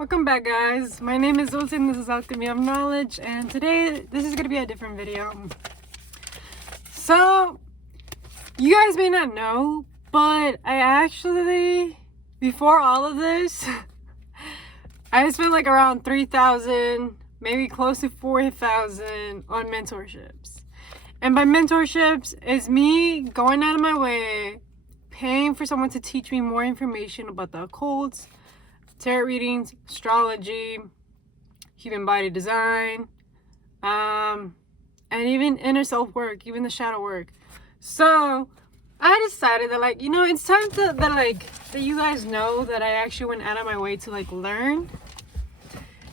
Welcome back, guys. My name is Dulce and this is Alchemy of Knowledge, and today this is going to be a different video. So, you guys may not know, but I actually, before all of this, I spent like around 3,000, maybe close to 4,000 on mentorships. And by mentorships, it's me going out of my way, paying for someone to teach me more information about the occult, tarot readings, astrology, human body design, and even inner self work, even the shadow work. So I decided that, like, it's time that you guys know that I actually went out of my way to learn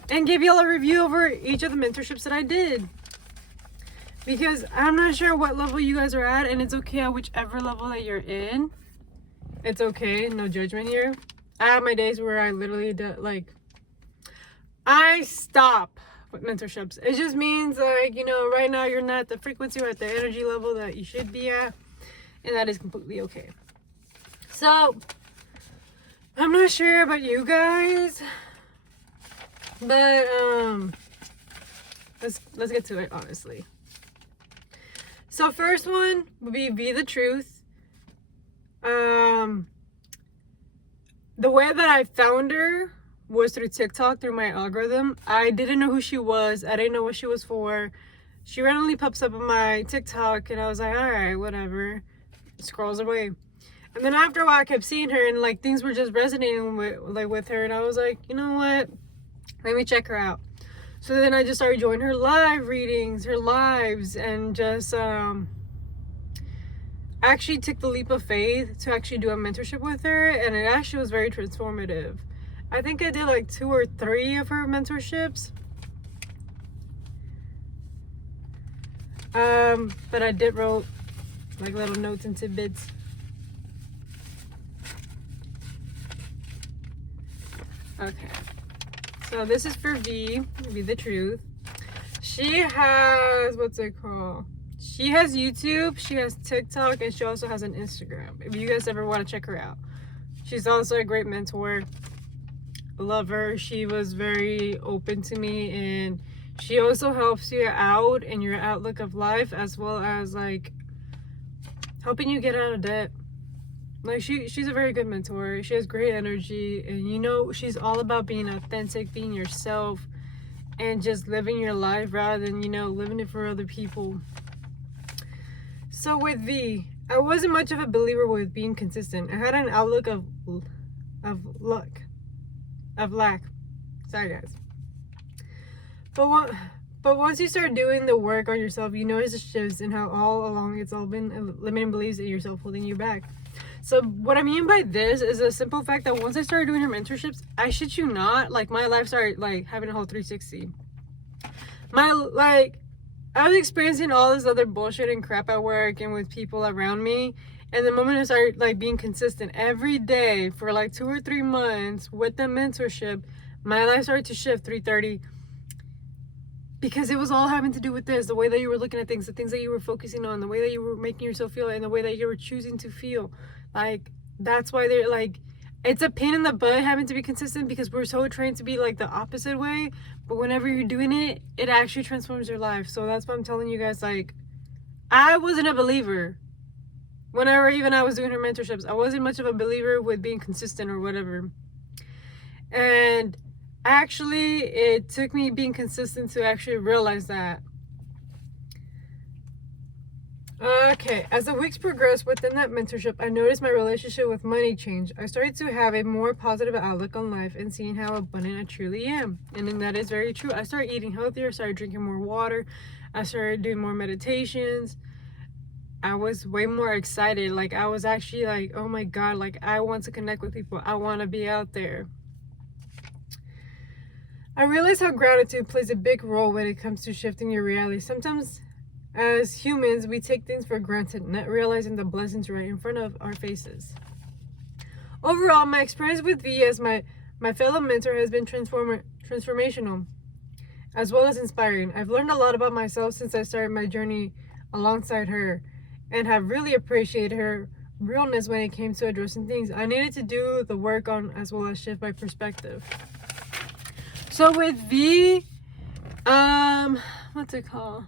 and give y'all a review over each of the mentorships that I did, because I'm not sure what level you guys are at, and it's okay at whichever level that you're in. It's okay, no judgment here. I have my days where I literally I stop with mentorships. It just means right now you're not at the frequency or at the energy level that you should be at, and that is completely okay. So I'm not sure about you guys, but let's get to it, honestly. So first one would be the truth. The way that I found her was through TikTok, through my algorithm. I didn't know who she was. I didn't know what she was for. She randomly pops up on my TikTok, and I was like, all right, whatever. Scrolls away. And then after a while, I kept seeing her, and things were just resonating with her. And I was like, you know what? Let me check her out. So then I just started joining her live readings, her lives, and just actually took the leap of faith to actually do a mentorship with her, and it actually was very transformative. I think I did 2 or 3 of her mentorships, but I did wrote little notes and tidbits. Okay, so this is for V the Truth. She has, what's it called? She has YouTube, she has TikTok, and she also has an Instagram, if you guys ever want to check her out. She's also a great mentor. I love her. She was very open to me, and she also helps you out in your outlook of life, as well as helping you get out of debt. She's a very good mentor. She has great energy, and she's all about being authentic, being yourself, and just living your life rather than living it for other people. So with V, I wasn't much of a believer with being consistent. I had an outlook of lack. Sorry, guys. But once you start doing the work on yourself, you notice the shifts and how all along it's all been limiting beliefs in yourself holding you back. So what I mean by this is a simple fact that once I started doing her mentorships, I shit you not, my life started having a whole 360. I was experiencing all this other bullshit and crap at work and with people around me. And the moment I started being consistent every day for 2 or 3 months with the mentorship, my life started to shift 330. Because it was all having to do with this, the way that you were looking at things, the things that you were focusing on, the way that you were making yourself feel, and the way that you were choosing to feel. That's why they're it's a pain in the butt having to be consistent, because we're so trained to be the opposite way. But whenever you're doing it, it actually transforms your life. So that's why I'm telling you guys, I wasn't a believer. Whenever even I was doing her mentorships, I wasn't much of a believer with being consistent or whatever. And actually, it took me being consistent to actually realize that. Okay, as the weeks progressed within that mentorship, I noticed my relationship with money change. I started to have a more positive outlook on life and seeing how abundant I truly am. And then that is very true. I started eating healthier, started drinking more water, I started doing more meditations. I was way more excited. I was actually oh my God, I want to connect with people. I want to be out there. I realized how gratitude plays a big role when it comes to shifting your reality. Sometimes as humans, we take things for granted, not realizing the blessings right in front of our faces. Overall, my experience with V as my fellow mentor has been transformational, as well as inspiring. I've learned a lot about myself since I started my journey alongside her, and have really appreciated her realness when it came to addressing things I needed to do the work on, as well as shift my perspective. So with V, what's it called?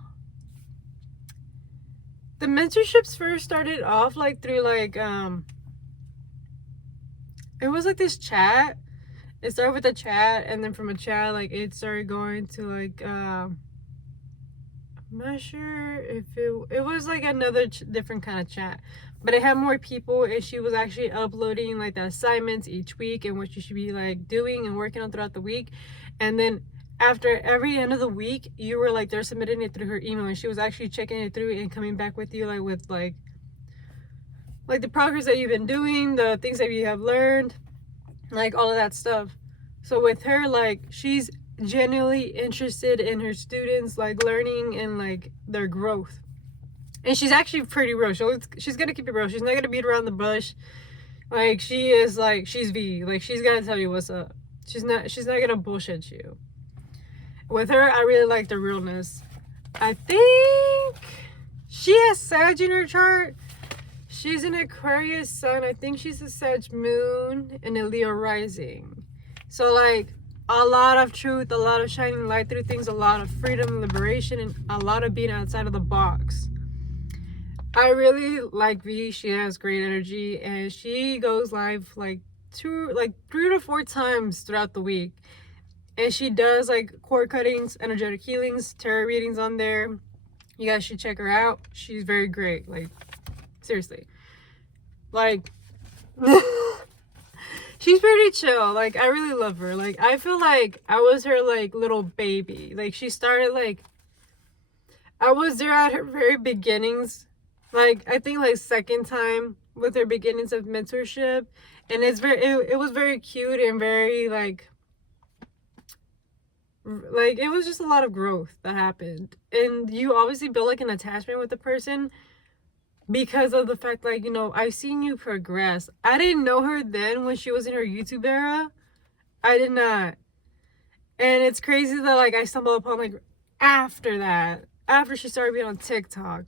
The mentorships first started off like through like it was like this chat. It started with a chat, and then from a chat, like it started going to like I'm not sure if it was like another different kind of chat, but it had more people, and she was actually uploading like the assignments each week and what you should be like doing and working on throughout the week. And then after every end of the week, you were like they're submitting it through her email, and she was actually checking it through and coming back with you like with like the progress that you've been doing, the things that you have learned, like all of that stuff. So with her, like she's genuinely interested in her students like learning and like their growth. And she's actually pretty real. She's gonna keep it real. She's not gonna beat around the bush. Like she is like she's V. Like she's gonna tell you what's up. She's not gonna bullshit you. With her, I really like the realness. I think she has Sag in her chart. She's an Aquarius sun. I think she's a Sag moon and a Leo rising. So like a lot of truth, a lot of shining light through things, a lot of freedom, liberation, and a lot of being outside of the box. I really like V. She has great energy, and she goes live like 3 to 4 times throughout the week. And she does like cord cuttings, energetic healings, tarot readings on there. You guys should check her out. She's very great. Like, seriously. Like, she's pretty chill. Like, I really love her. Like, I feel like I was her, like, little baby. Like, she started, like, I was there at her very beginnings. Like, I think, like, second time with her beginnings of mentorship. And it was very cute and very, like, it was just a lot of growth that happened. And you obviously build like an attachment with the person because of the fact, like, you know, I've seen you progress. I didn't know her then when she was in her YouTube era. I did not. And it's crazy that like I stumbled upon like after she started being on TikTok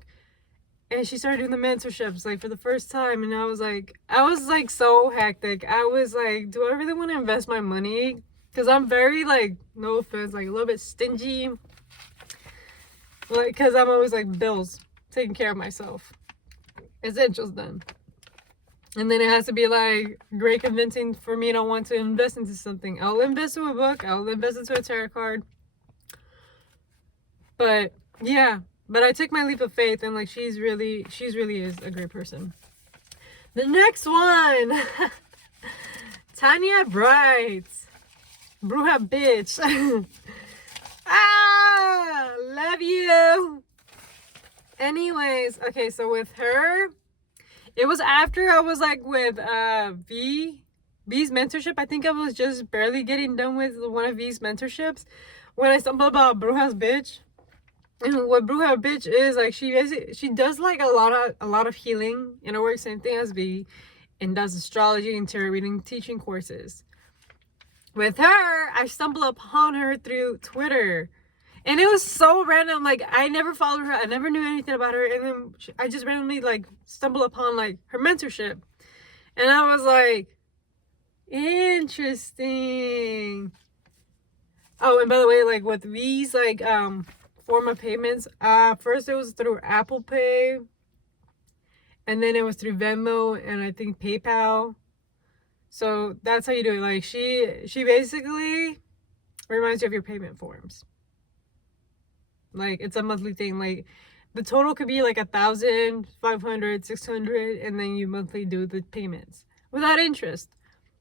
and she started doing the mentorships like for the first time. And I was like so hectic. I was like, do I really want to invest my money? Because I'm very, like, no offense, like, a little bit stingy. Like, because I'm always, like, bills. Taking care of myself. Essentials done. And then it has to be, like, great convincing for me to want to invest into something. I'll invest into a book. I'll invest into a tarot card. But, yeah. But I took my leap of faith, and, like, she's really is a great person. The next one. Tahnia Bright. Bruja bitch. Love you. Anyways, okay, so with her, it was after I was like with V's mentorship. I think I was just barely getting done with one of V's mentorships when I stumbled about Bruja's bitch. And what Bruja bitch is, like, she does like a lot of healing in her work, same thing as V, and does astrology and tarot reading teaching courses. With her, I stumbled upon her through Twitter. And it was so random. Like, I never followed her. I never knew anything about her. And then I just randomly, like, stumbled upon, like, her mentorship. And I was like, interesting. Oh, and by the way, like, with these, like, form of payments, first it was through Apple Pay. And then it was through Venmo and I think PayPal. So that's how you do it. Like, she basically reminds you of your payment forms. Like, it's a monthly thing. Like, the total could be like 1,000, 500, 600, and then you monthly do the payments without interest.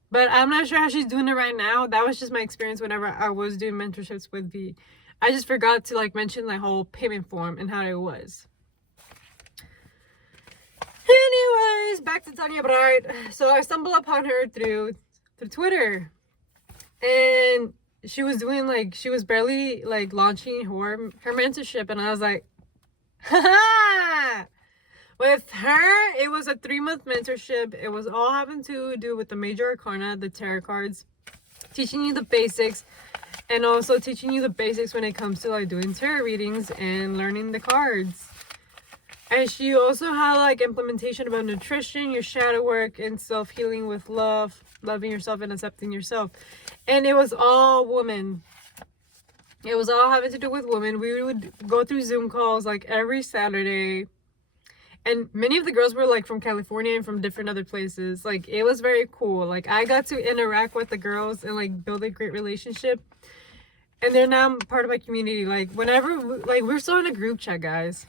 But I'm not sure how she's doing it right now. That was just my experience whenever I was doing mentorships with V. I just forgot to like mention the whole payment form and how it was. Anyways, back to Tahnia Bright. So I stumbled upon her through Twitter, and she was doing like, she was barely like launching her mentorship, and I was like, haha. With her, it was a 3-month mentorship. It was all having to do with the major arcana, the tarot cards, teaching you the basics, and also teaching you the basics when it comes to like doing tarot readings and learning the cards. And she also had like implementation about nutrition, your shadow work, and self-healing with love, loving yourself and accepting yourself. And it was all women. It was all having to do with women. We would go through Zoom calls like every Saturday. And many of the girls were like from California and from different other places. Like, it was very cool. Like, I got to interact with the girls and like build a great relationship. And they're now part of my community. Like, whenever, like, we're still in a group chat, guys.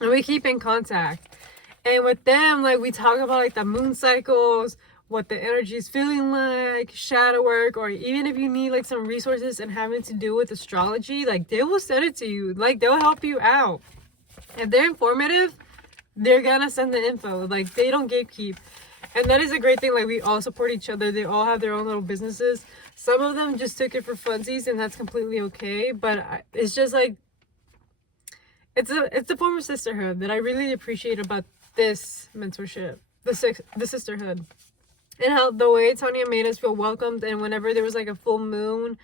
And we keep in contact. And with them, like, we talk about like the moon cycles, what the energy is feeling like, shadow work, or even if you need like some resources and having to do with astrology, like, they will send it to you. Like, they'll help you out. If they're informative, they're gonna send the info. Like, they don't gatekeep. And that is a great thing. Like, we all support each other. They all have their own little businesses. Some of them just took it for funsies, and that's completely okay. But it's just like, it's a form of sisterhood that I really appreciate about this mentorship, the sisterhood, and how the way Tahnia made us feel welcomed. And whenever there was like a full moon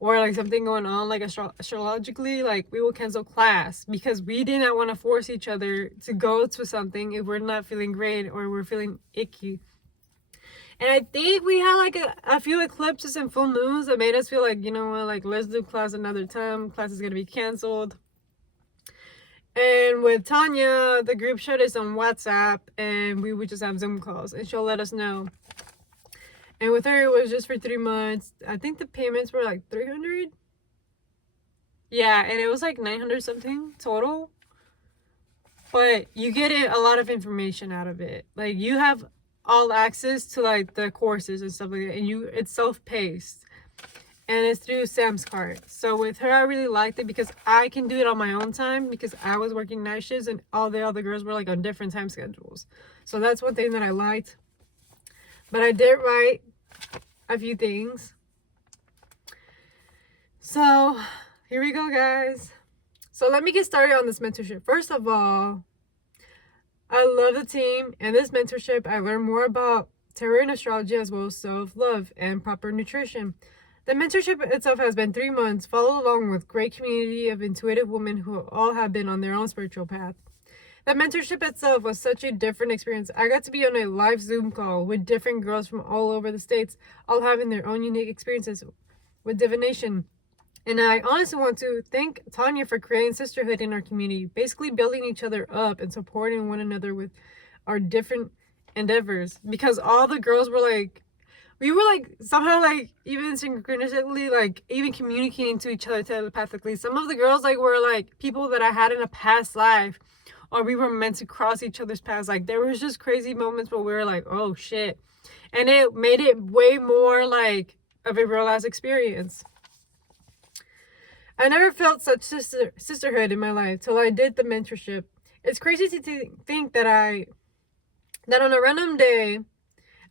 or like something going on, like astrologically, like, we will cancel class because we did not want to force each other to go to something if we're not feeling great or we're feeling icky. And I think we had like a few eclipses and full moons that made us feel like, you know what, like, let's do class another time. Class is gonna be canceled. And with Tahnia, the group showed us on WhatsApp, and we would just have Zoom calls, and she'll let us know. And with her, it was just for 3 months. I think the payments were like 300. Yeah, and it was like 900 something total. But you get a lot of information out of it. Like, you have all access to like the courses and stuff like that, and it's self-paced. And it's through Sam's card. So with her, I really liked it because I can do it on my own time because I was working night shifts and all the other girls were like on different time schedules. So that's one thing that I liked. But I did write a few things. So here we go, guys. So let me get started on this mentorship. First of all, I love the team. And this mentorship, I learned more about tarot and astrology, as well as self-love and proper nutrition. The mentorship itself has been 3 months, followed along with great community of intuitive women who all have been on their own spiritual path. The mentorship itself was such a different experience. I got to be on a live Zoom call with different girls from all over the states, all having their own unique experiences with divination. And I honestly want to thank Tahnia for creating sisterhood in our community, basically building each other up and supporting one another with our different endeavors. Because all the girls were like, we were like somehow like even synchronistically like even communicating to each other telepathically. Some of the girls like were like people that I had in a past life, or we were meant to cross each other's paths. Like, there was just crazy moments where we were like, oh shit. And it made it way more like of a real ass experience. I never felt such sisterhood in my life till I did the mentorship. It's crazy to think that on a random day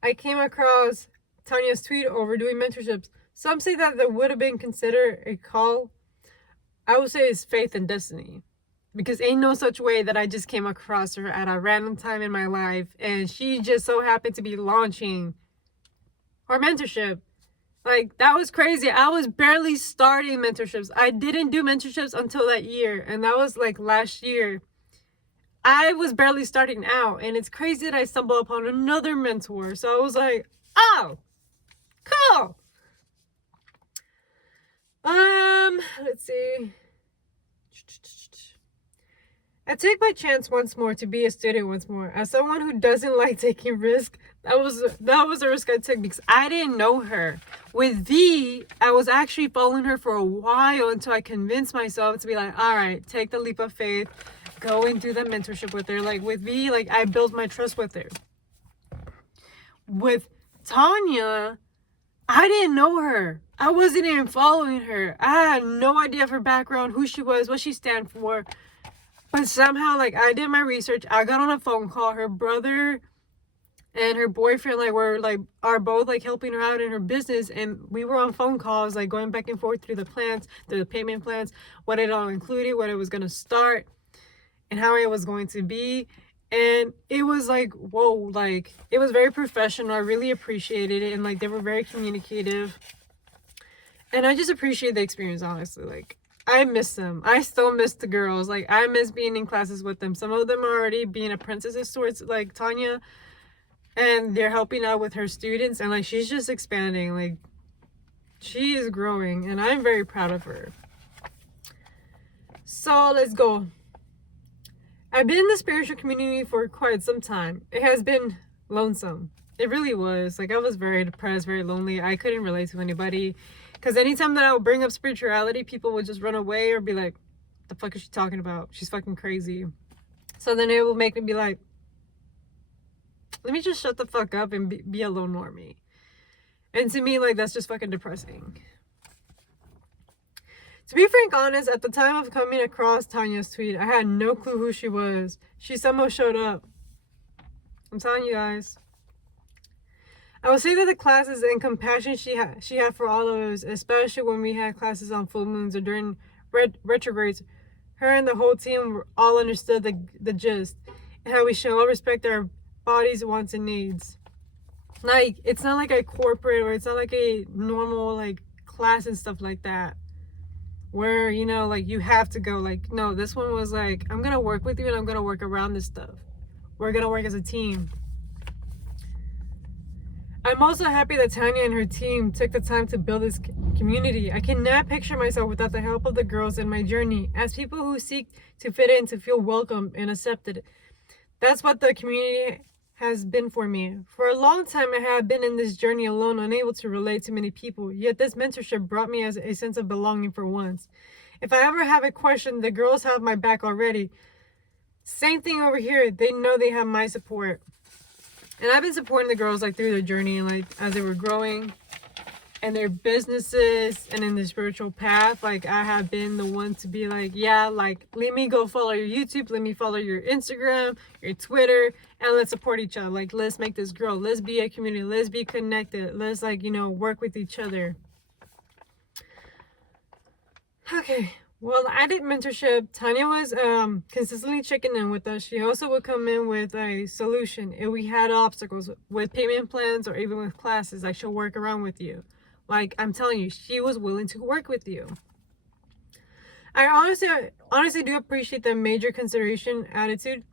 I came across Tahnia's tweet over doing mentorships. Some say that would have been considered a call. I would say it's faith and destiny. Because ain't no such way that I just came across her at a random time in my life and she just so happened to be launching her mentorship. Like, that was crazy. I was barely starting mentorships. I didn't do mentorships until that year, and that was like last year. I was barely starting out, and it's crazy that I stumbled upon another mentor. So I was like, oh, cool. Let's see. I took my chance once more to be a student once more. As someone who doesn't like taking risks, that was a risk I took because I didn't know her. With V, I was actually following her for a while until I convinced myself to be like, all right, take the leap of faith, go and do that mentorship with her. Like, with V, like, I built my trust with her. With Tahnia, I didn't know her. I wasn't even following her. I had no idea of her background, who she was, what she stand for. But somehow, like, I did my research. I got on a phone call. Her brother and her boyfriend, like, are both, like, helping her out in her business. And we were on phone calls, like, going back and forth through the plans, through the payment plans, what it all included, what it was going to start, and how it was going to be. And it was like, whoa, like, it was very professional. I really appreciated it. And, like, they were very communicative. And I just appreciate the experience, honestly. Like, I miss them. I still miss the girls. Like, I miss being in classes with them. Some of them are already being apprentices towards, like, Tahnia. And they're helping out with her students. And, like, she's just expanding. Like, she is growing. And I'm very proud of her. So let's go. I've been in the spiritual community for quite some time. It has been lonesome. It really was. Like, I was very depressed, very lonely. I couldn't relate to anybody. Because anytime that I would bring up spirituality, people would just run away or be like, the fuck is she talking about? She's fucking crazy. So then it will make me be like, let me just shut the fuck up and be a lone normie. And to me, like, that's just fucking depressing. To be frank honest, at the time of coming across Tahnia's tweet, I had no clue who she was. She somehow showed up. I'm telling you guys. I would say that the classes and compassion she had for all of us, especially when we had classes on full moons or during retrogrades, her and the whole team all understood the gist and how we should all respect our bodies' wants and needs. Like, it's not like a corporate or it's not like a normal like class and stuff like that where, you know, like you have to go. Like, no, this one was like, I'm gonna work with you and I'm gonna work around this stuff. We're gonna work as a team. I'm also happy that Tahnia and her team took the time to build this community. I cannot picture myself without the help of the girls in my journey as people who seek to fit in, to feel welcome and accepted. That's what the community has been for me. For a long time, I have been in this journey alone, unable to relate to many people. Yet this mentorship brought me as a sense of belonging for once. If I ever have a question, the girls have my back already. Same thing over here. They know they have my support. And I've been supporting the girls like through their journey and like as they were growing and their businesses and in the spiritual path. Like, I have been the one to be like, yeah, like, let me go follow your YouTube, let me follow your Instagram, your Twitter, and let's support each other. Like, let's make this grow. Let's be a community. Let's be connected. Let's, like, you know, work with each other. Okay. Well, I did mentorship. Tahnia was consistently checking in with us. She also would come in with a solution if we had obstacles with payment plans or even with classes. Like, she'll work around with you. Like, I'm telling you, she was willing to work with you. I honestly do appreciate the major consideration attitude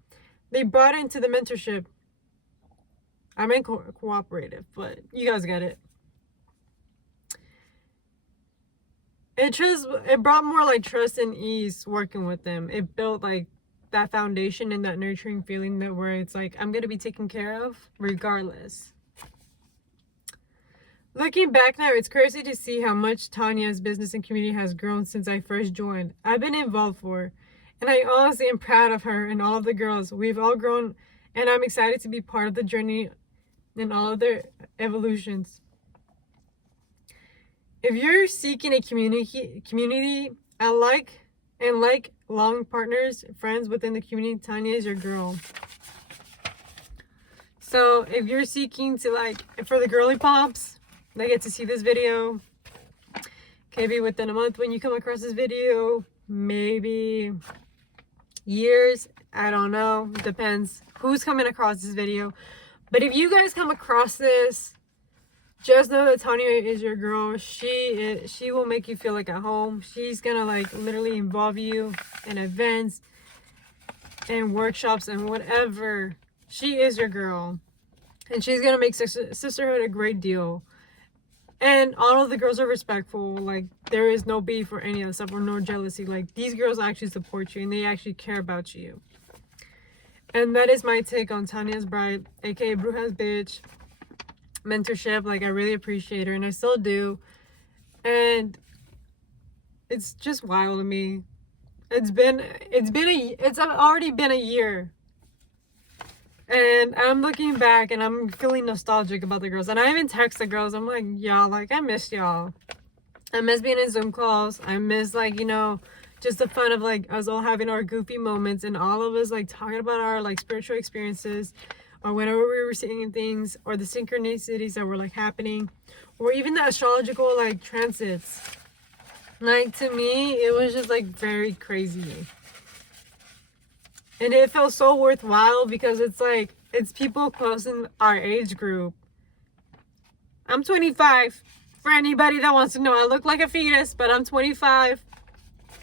they brought into the mentorship. I mean cooperative, but you guys get it. It brought more like trust and ease working with them. It built like that foundation and that nurturing feeling that where it's like, I'm gonna be taken care of regardless. Looking back now, it's crazy to see how much Tahnia's business and community has grown since I first joined. I've been involved for, and I honestly am proud of her and all of the girls. We've all grown, and I'm excited to be part of the journey and all of their evolutions. If you're seeking a community, I like long partners, friends within the community, Tahnia is your girl. So if you're seeking to, like, for the girly pops, they get to see this video. Maybe within a month when you come across this video, maybe years, I don't know, depends who's coming across this video. But if you guys come across this, just know that Tahnia is your girl. She will make you feel like at home. She's gonna like literally involve you in events and workshops and whatever. She is your girl, and she's gonna make sisterhood a great deal. And all of the girls are respectful. Like, there is no beef or any other stuff or no jealousy. Like, these girls actually support you and they actually care about you. And that is my take on Tahnia's Bride, aka Bruja's Bitch mentorship. Like, I really appreciate her and I still do, and it's just wild to me. It's already been a year, and I'm looking back and I'm feeling nostalgic about the girls. And I even text the girls, I'm like, y'all, like, I miss y'all. I miss being in Zoom calls. I miss, like, you know, just the fun of like us all having our goofy moments and all of us like talking about our like spiritual experiences, or whenever we were seeing things, or the synchronicities that were like happening, or even the astrological like transits. Like, to me, it was just like very crazy. And it felt so worthwhile because it's like, it's people close in our age group. I'm 25. For anybody that wants to know, I look like a fetus, but I'm 25.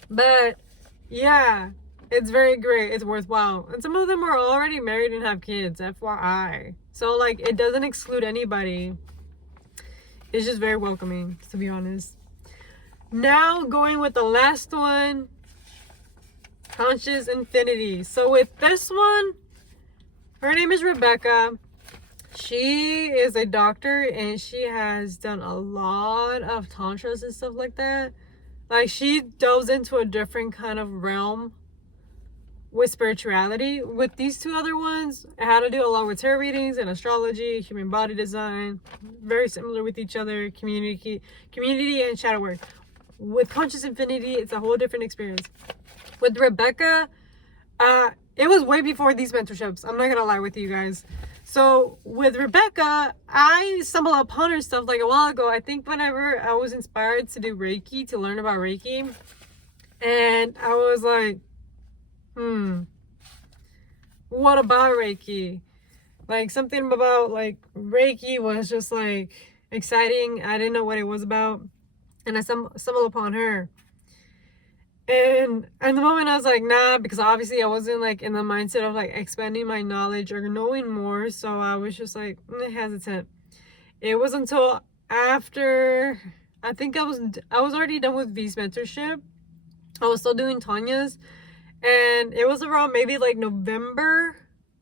But yeah, it's very great. It's worthwhile. And some of them are already married and have kids, FYI. So, like, it doesn't exclude anybody. It's just very welcoming, to be honest. Now, going with the last one. Conscious Infinity. So with this one, her name is Rebecca. She is a doctor and she has done a lot of tantras and stuff like that. Like, she delves into a different kind of realm with spirituality. With these two other ones, it had to do a lot with tarot readings and astrology, human body design, very similar with each other, community and shadow work. With Conscious Infinity, it's a whole different experience. With Rebecca, it was way before these mentorships. I'm not gonna lie with you guys. So with Rebecca, I stumbled upon her stuff like a while ago. I think whenever I was inspired to do Reiki, to learn about Reiki, and I was like, what about Reiki? Like, something about like Reiki was just like exciting. I didn't know what it was about, and I stumbled upon her. And at the moment I was like, nah, because obviously I wasn't like in the mindset of like expanding my knowledge or knowing more. So I was just like hesitant. It was until after, I think I was already done with V's mentorship. I was still doing Tahnia's, and it was around maybe like November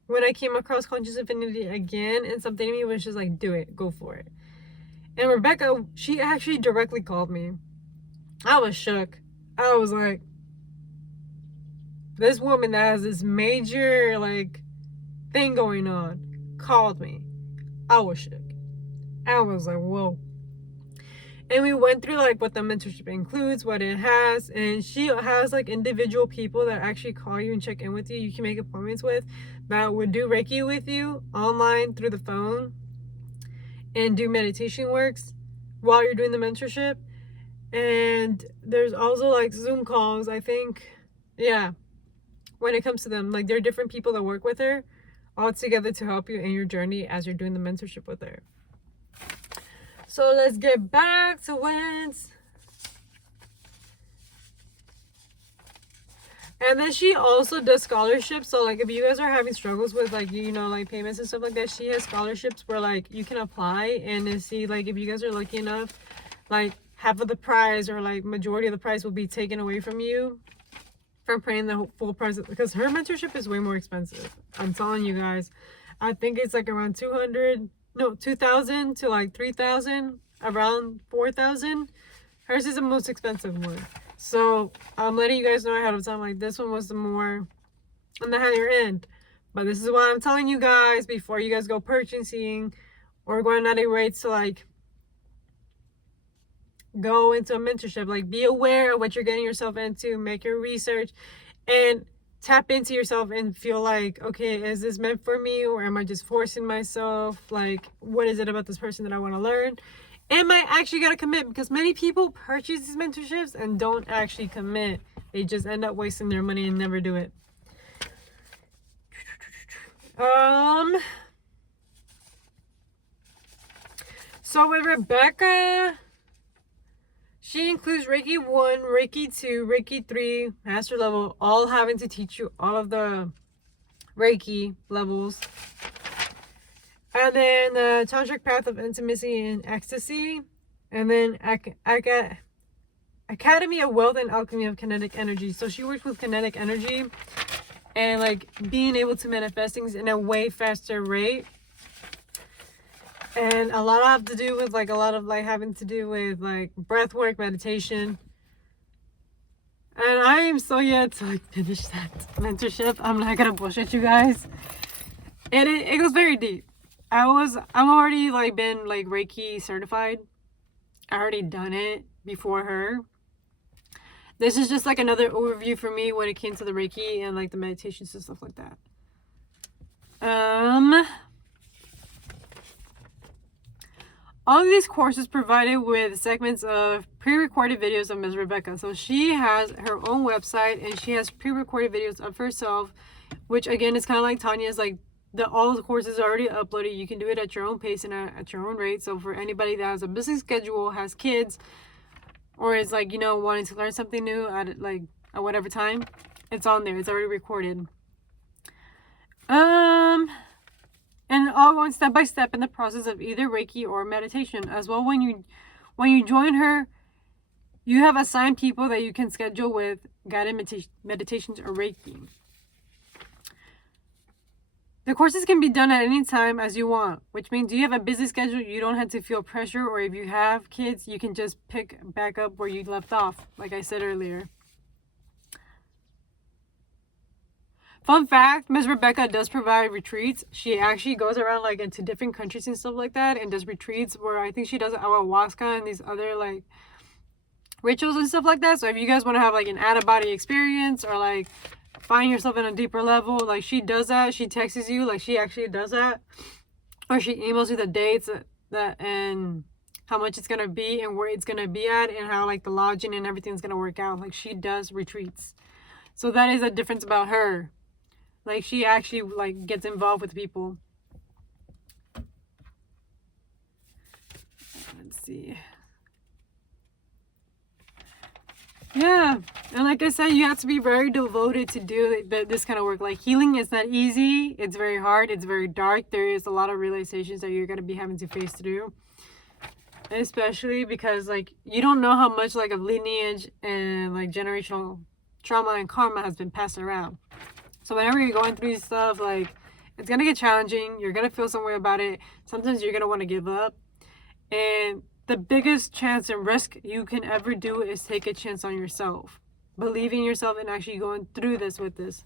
when I came across Conscious Infinity again, and something in me was just like, do it, go for it. And Rebecca, she actually directly called me. I was shook. I was like, this woman that has this major like thing going on called me. I was shook. I was like, whoa. And we went through like what the mentorship includes, what it has, and she has like individual people that actually call you and check in with you. You can make appointments with, that would do Reiki with you online through the phone and do meditation works while you're doing the mentorship. And there's also like Zoom calls, I think. Yeah, when it comes to them, like, there are different people that work with her all together to help you in your journey as you're doing the mentorship with her. So let's get back to wins. And then she also does scholarships. So like, if you guys are having struggles with like, you know, like payments and stuff like that, she has scholarships where like you can apply and then see like if you guys are lucky enough, like half of the prize or like majority of the prize will be taken away from you from paying the full price, because her mentorship is way more expensive. I'm telling you guys, I think it's like around 2,000 to like 3,000, around 4,000. Hers is the most expensive one. So I'm letting you guys know ahead of time, like, this one was the more on the higher end. But this is what I'm telling you guys before you guys go purchasing or going out of your way to like go into a mentorship. Like, be aware of what you're getting yourself into, make your research, and tap into yourself and feel like, okay, is this meant for me, or am I just forcing myself? Like, what is it about this person that I want to learn? Am I actually gonna commit? Because many people purchase these mentorships and don't actually commit. They just end up wasting their money and never do it. So with Rebecca, she includes Reiki 1, Reiki 2, Reiki 3, Master Level, all having to teach you all of the Reiki levels. And then the Tantric Path of Intimacy and Ecstasy. And then Academy of Wealth and Alchemy of Kinetic Energy. So she works with kinetic energy and like being able to manifest things in a way faster rate. And a lot have to do with like having to do with like breath work, meditation. And I am so yet to like finish that mentorship. I'm not gonna bullshit you guys. And it goes very deep. I'm already like been like Reiki certified. I already done it before her. This is just like another overview for me when it came to the Reiki and like the meditations and stuff like that. All of these courses provided with segments of pre-recorded videos of Ms. Rebecca. So she has her own website and she has pre-recorded videos of herself, which again is kind of like Tahnia's, like all the courses are already uploaded. You can do it at your own pace and at your own rate. So for anybody that has a busy schedule, has kids, or is like, you know, wanting to learn something new at whatever time, it's on there. It's already recorded. And all going step by step in the process of either Reiki or meditation. As well, when you join her, you have assigned people that you can schedule with guided meditations, or Reiki. The courses can be done at any time as you want, which means you have a busy schedule, you don't have to feel pressure, or if you have kids, you can just pick back up where you left off, like I said earlier. Fun fact, Ms. Rebecca does provide retreats. She actually goes around like into different countries and stuff like that and does retreats where I think she does ayahuasca and these other like rituals and stuff like that. So if you guys want to have like an out-of-body experience or like find yourself in a deeper level, like she does that. She texts you, like she actually does that, or she emails you the dates that and how much it's gonna be and where it's gonna be at and how like the lodging and everything's gonna work out. Like she does retreats, so that is a difference about her. Like she actually like gets involved with people. Let's see. Yeah, and like I said, you have to be very devoted to do this kind of work. Like healing is not easy. It's very hard. It's very dark. There is a lot of realizations that you're going to be having to face through. Especially because like you don't know how much like of lineage and like generational trauma and karma has been passed around. So whenever you're going through this stuff, like it's going to get challenging. You're going to feel some way about it. Sometimes you're going to want to give up. And the biggest chance and risk you can ever do is take a chance on yourself. Believe in yourself and actually going through this with this.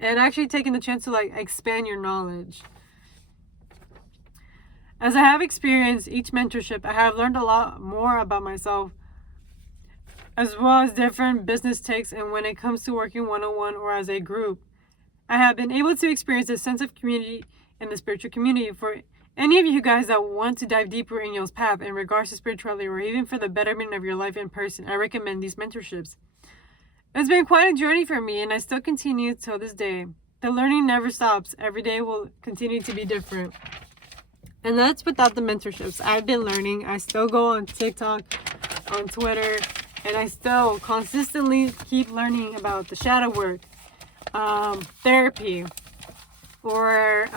And actually taking the chance to like expand your knowledge. As I have experienced each mentorship, I have learned a lot more about myself, as well as different business takes and when it comes to working one-on-one or as a group. I have been able to experience a sense of community in the spiritual community. For any of you guys that want to dive deeper in y'all's path in regards to spirituality or even for the betterment of your life in person, I recommend these mentorships. It's been quite a journey for me and I still continue till this day. The learning never stops. Every day will continue to be different. And that's without the mentorships. I've been learning. I still go on TikTok, on Twitter, and I still consistently keep learning about the shadow work, therapy, or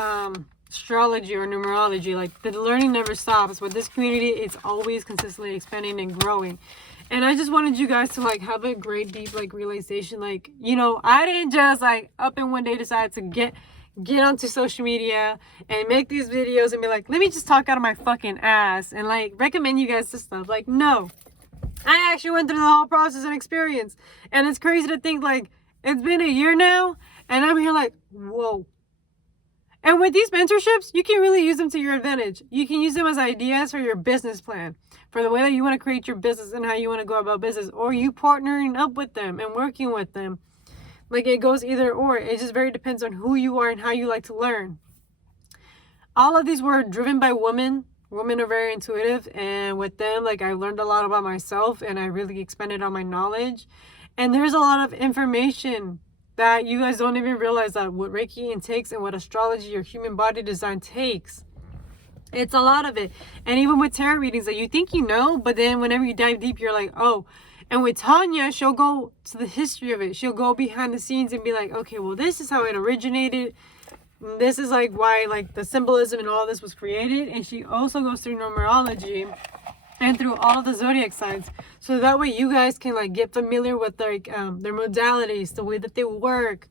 astrology or numerology. Like the learning never stops. With this community, it's always consistently expanding and growing. And I just wanted you guys to like have a great deep like realization. Like, you know, I didn't just like up and one day decide to get onto social media and make these videos and be like, let me just talk out of my fucking ass and like recommend you guys this stuff. Like, no, I actually went through the whole process and experience. And it's crazy to think like it's been a year now and I'm here like, whoa. And with these mentorships, you can really use them to your advantage. You can use them as ideas for your business plan, for the way that you want to create your business and how you want to go about business, or you partnering up with them and working with them. Like it goes either or. It just very depends on who you are and how you like to learn. All of these were driven by women. Women are very intuitive, and with them, like I learned a lot about myself and I really expanded on my knowledge. And there's a lot of information that you guys don't even realize that what Reiki takes and what astrology or human body design takes. It's a lot of it. And even with tarot readings that you think you know, but then whenever you dive deep, you're like, oh. And with Tahnia, she'll go to the history of it. She'll go behind the scenes and be like, okay, well, this is how it originated. This is like why like the symbolism and all this was created. And she also goes through numerology and through all the zodiac signs. So that way you guys can like get familiar with like their modalities, the way that they work.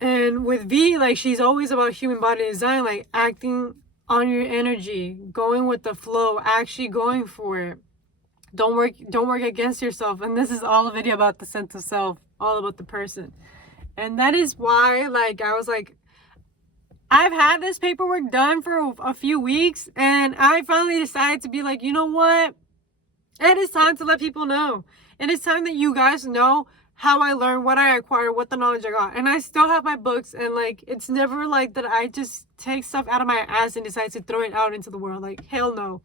And with V, like she's always about human body design, like acting on your energy, going with the flow, actually going for it. Don't work against yourself. And this is all a video about the sense of self, all about the person. And that is why, like, I was like, I've had this paperwork done for a few weeks, and I finally decided to be like, you know what? It is time to let people know. And it's time that you guys know how I learned, what I acquired, what the knowledge I got. And I still have my books, and like, it's never like that I just take stuff out of my ass and decide to throw it out into the world. Like, hell no.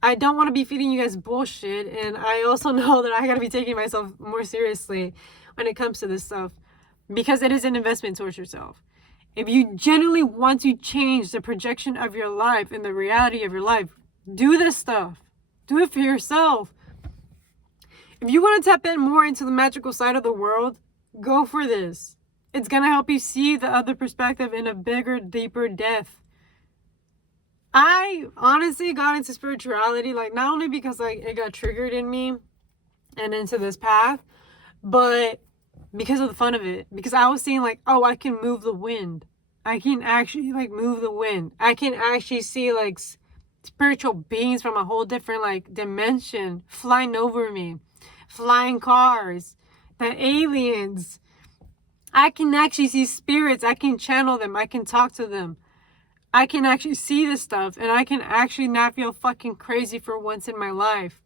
I don't want to be feeding you guys bullshit, and I also know that I gotta be taking myself more seriously when it comes to this stuff, because it is an investment towards yourself. If you genuinely want to change the projection of your life and the reality of your life, do this stuff. Do it for yourself. If you want to tap in more into the magical side of the world, go for this. It's gonna help you see the other perspective in a bigger, deeper depth. I honestly got into spirituality, like not only because like it got triggered in me and into this path. But because of the fun of it, because I was seeing like, oh, I can move the wind. I can actually like move the wind. I can actually see like spiritual beings from a whole different like dimension flying over me, flying cars, the aliens. I can actually see spirits. I can channel them. I can talk to them. I can actually see this stuff, and I can actually not feel fucking crazy for once in my life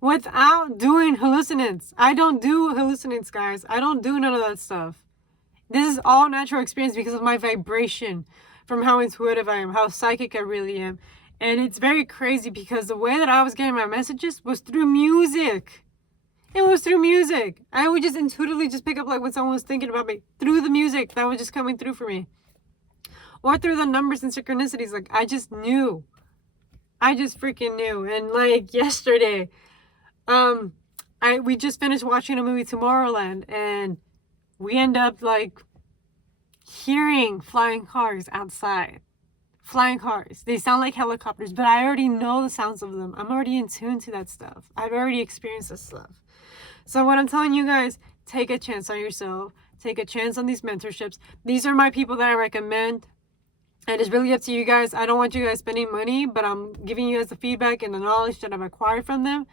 without doing hallucinants. I don't do hallucinants, guys. I don't do none of that stuff. This is all natural experience because of my vibration, from how intuitive I am, how psychic I really am. And it's very crazy because the way that I was getting my messages was through music. It was through music. I would just intuitively just pick up like when someone was thinking about me through the music that was just coming through for me. Or through the numbers and synchronicities. Like, I just knew. I just freaking knew. And like yesterday, we just finished watching a movie, Tomorrowland, and we end up like hearing flying cars outside. Flying cars. They sound like helicopters, but I already know the sounds of them. I'm already in tune to that stuff. I've already experienced this stuff. So what I'm telling you guys, take a chance on yourself. Take a chance on these mentorships. These are my people that I recommend. And it's really up to you guys. I don't want you guys spending money, but I'm giving you guys the feedback and the knowledge that I've acquired from them.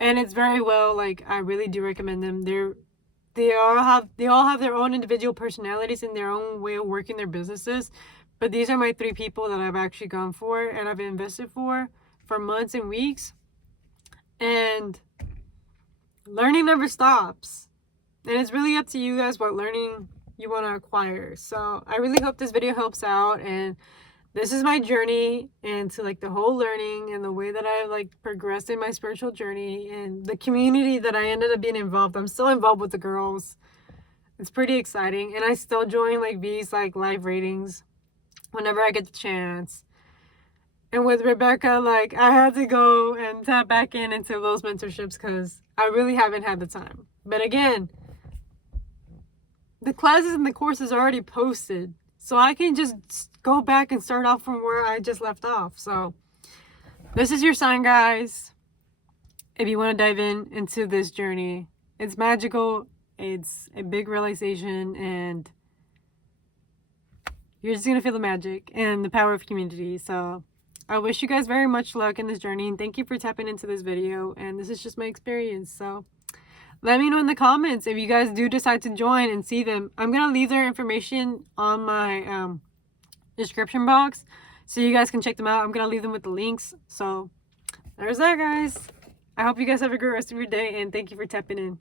And it's very well, like, I really do recommend them. They all have their own individual personalities and their own way of working their businesses. But these are my 3 people that I've actually gone for and I've invested for months and weeks. And learning never stops. And it's really up to you guys what learning you want to acquire. So I really hope this video helps out, and this is my journey into like the whole learning and the way that I like progressed in my spiritual journey and the community that I ended up being involved. I'm still involved with the girls. It's pretty exciting, and I still join like these like live readings whenever I get the chance. And with Rebecca, like, I had to go and tap back into those mentorships because I really haven't had the time. But again, the classes and the courses are already posted, so I can just go back and start off from where I just left off. So this is your sign, guys. If you want to dive into this journey, it's magical. It's a big realization, and you're just gonna feel the magic and the power of community. So I wish you guys very much luck in this journey, and thank you for tapping into this video. And this is just my experience. So let me know in the comments if you guys do decide to join and see them. I'm going to leave their information on my description box so you guys can check them out. I'm going to leave them with the links. So there's that, guys. I hope you guys have a great rest of your day, and thank you for tapping in.